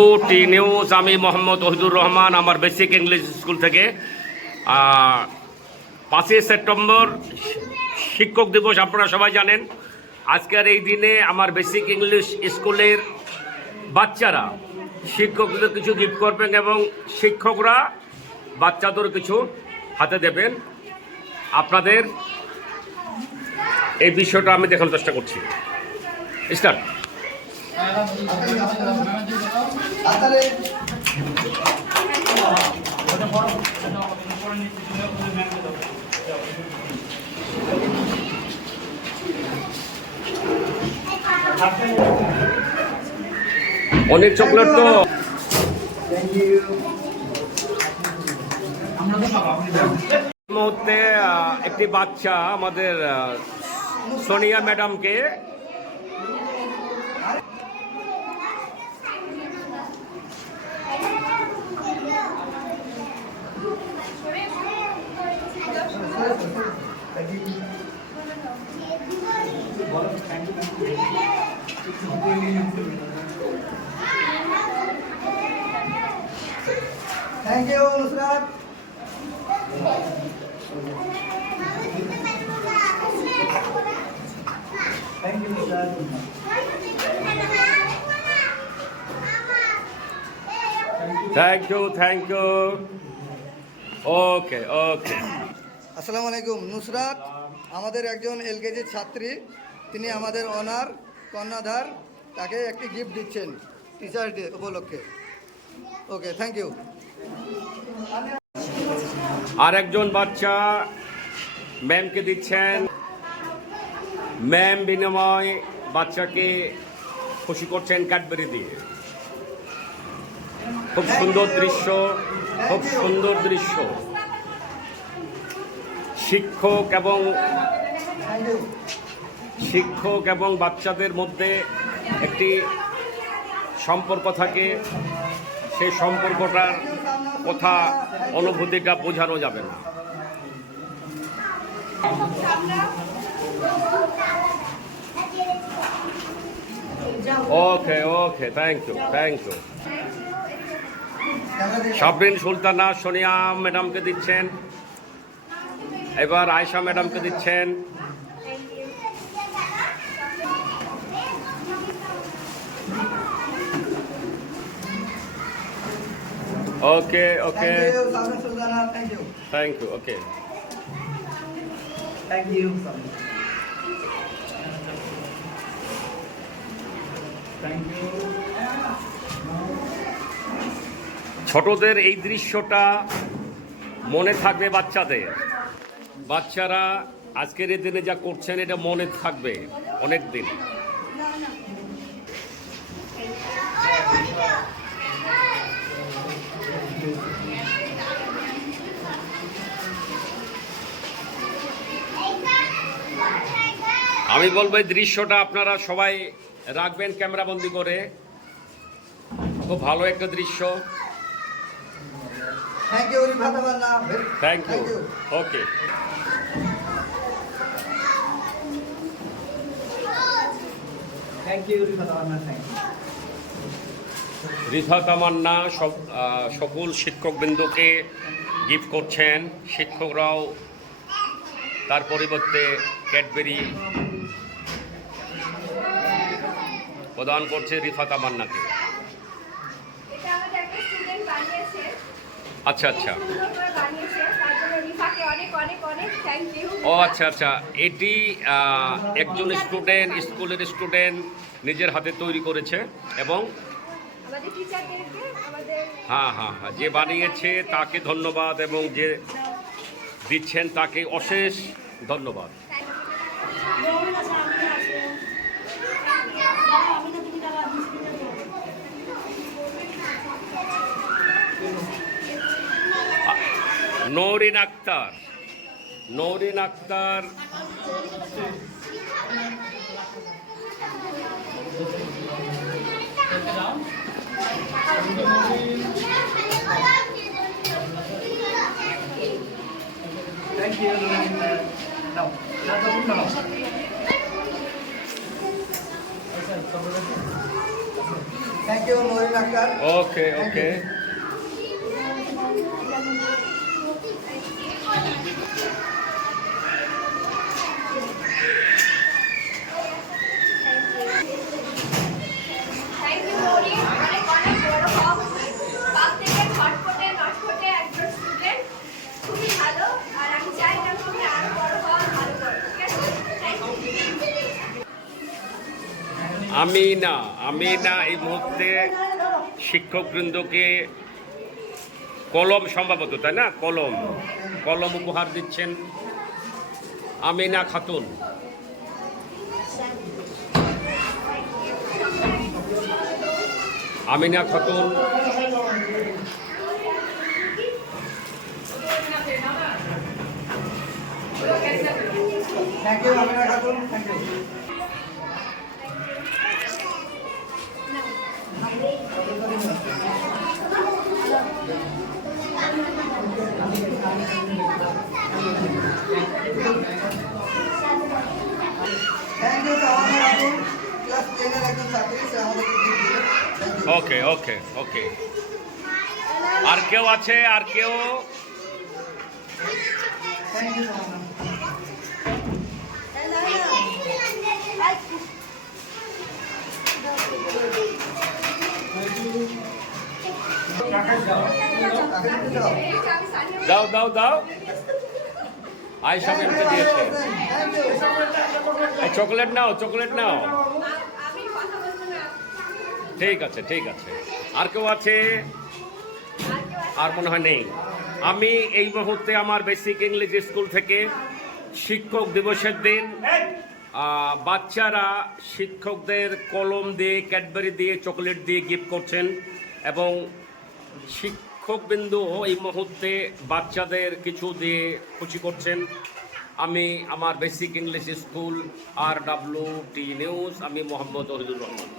Two টি news. আমি মোহাম্মদ ওহিদুর রহমান, আমার basic English school থেকে। 5ই সেপ্টেম্বর শিক্ষক দিবস, আপনারা সবাই জানেন। আজকের এই দিনে আমার বেসিক ইংলিশ স্কুলের বাচ্চারা শিক্ষকদের কিছু গিফট করবেন এবং শিক্ষকরা বাচ্চাদের কিছু হাতে দেবেন। আপনাদের এই বিষয়টা আমি দেখানোর চেষ্টা করছি। স্টার্ট। অনেক চকলেট তো। মুহূর্তে একটি বাচ্চা আমাদের সোনিয়া ম্যাডামকে Thank you, Nusrat. Thank you, Nusrat. Thank you. Okay. আসসালামু আলাইকুম। নুসরাত আমাদের একজন এলকেজির ছাত্রী, তিনি আমাদের অনার কর্ণধার, তাকে একটি গিফট দিচ্ছেন টিচার্স ডে উপলক্ষে। ওকে, থ্যাংক ইউ। আর একজন বাচ্চা ম্যামকে দিচ্ছেন। ম্যাম বিনিময় বাচ্চাকে খুশি করছেন ক্যাডবেরি দিয়ে। খুব সুন্দর দৃশ্য। শিক্ষক এবং বাচ্চাদের মধ্যে একটি সম্পর্ক থাকে। সেই সম্পর্কটার কথা, অনুভূতিটা বোঝানো যাবে না। Okay, thank you. Sabrin Sultana Sonia ম্যাডামকে দিচ্ছেন। এবার আয়েশা ম্যাডামকে দিচ্ছেন। ওকে। Thank you. ওকে। ছোটদের এই দৃশ্যটা মনে থাকবে বাচ্চারা আজকের এই দিনে যা করছেন এটা মনে থাকবে অনেক দিন। আমি বলবো এই দৃশ্যটা আপনারা সবাই রাখবেন ক্যামেরাবন্দি করে। খুব ভালো একটা দৃশ্য। Thank you. Okay. Rifa Tamanna সকল শিক্ষকবৃন্দকে গিফট করছেন। শিক্ষকরাও তার পরিবর্তে ক্যাডবেরি প্রদান করছে রিফা তামান্নাকে। আচ্ছা। আচ্ছা। এটি একজন স্কুলের স্টুডেন্ট নিজের হাতে তৈরি করেছে এবং হ্যাঁ, যে বানিয়েছে তাকে ধন্যবাদ এবং যে দিচ্ছেন তাকে অশেষ ধন্যবাদ। Nowrin Akter Thank you. No, thank you Mohin Akter. Okay okay. Thank you Mouri, অনেক অনেক বড় হও। বাপ থেকে ছটফটে নটফটে একজন স্টুডেন্ট, খুবই ভালো। আর আমি চাই না তুমি আরো বড় হও, ভালো করো, ঠিক আছে? Thank you. আমি না এই মুহূর্তে শিক্ষকবৃন্দকে কলম সম্ভবত, তাই না, কলম উপহার দিচ্ছেন Amina Khatun. Amina Khatun thank you Amina Khatun, thank you. Thank you Tawana Khatun, class 10 এর একজন ছাত্রী, সে আমাদেরকে gift দিল। Thank you. ওকে ওকে ওকে। আর কেউ আছে? আর কেউ? Thank you Tawana. দাও দাও দাও। আয়সা ম্যামকে দিয়েছে। Thank you. এই চকলেট নাও, চকলেট নাও। আমি কথা বলবো না। ঠিক আছে ঠিক আছে। আর কেউ আছে? আর মনে হয় নেই। আমি এই মুহূর্তে আমার বেসিক ইংলিশ স্কুল থেকে শিক্ষক দিবসের দিন বাচ্চারা শিক্ষকদের কলম দিয়ে, ক্যাডবেরি দিয়ে, চকলেট দিয়ে গিফট করছেন এবং শিক্ষকবৃন্দ এই মুহূর্তে বাচ্চাদের কিছু দিয়ে খুশি করছেন। আমি আমার basic English school RWT news, আমি মোহাম্মদ ওহিদুর রহমান।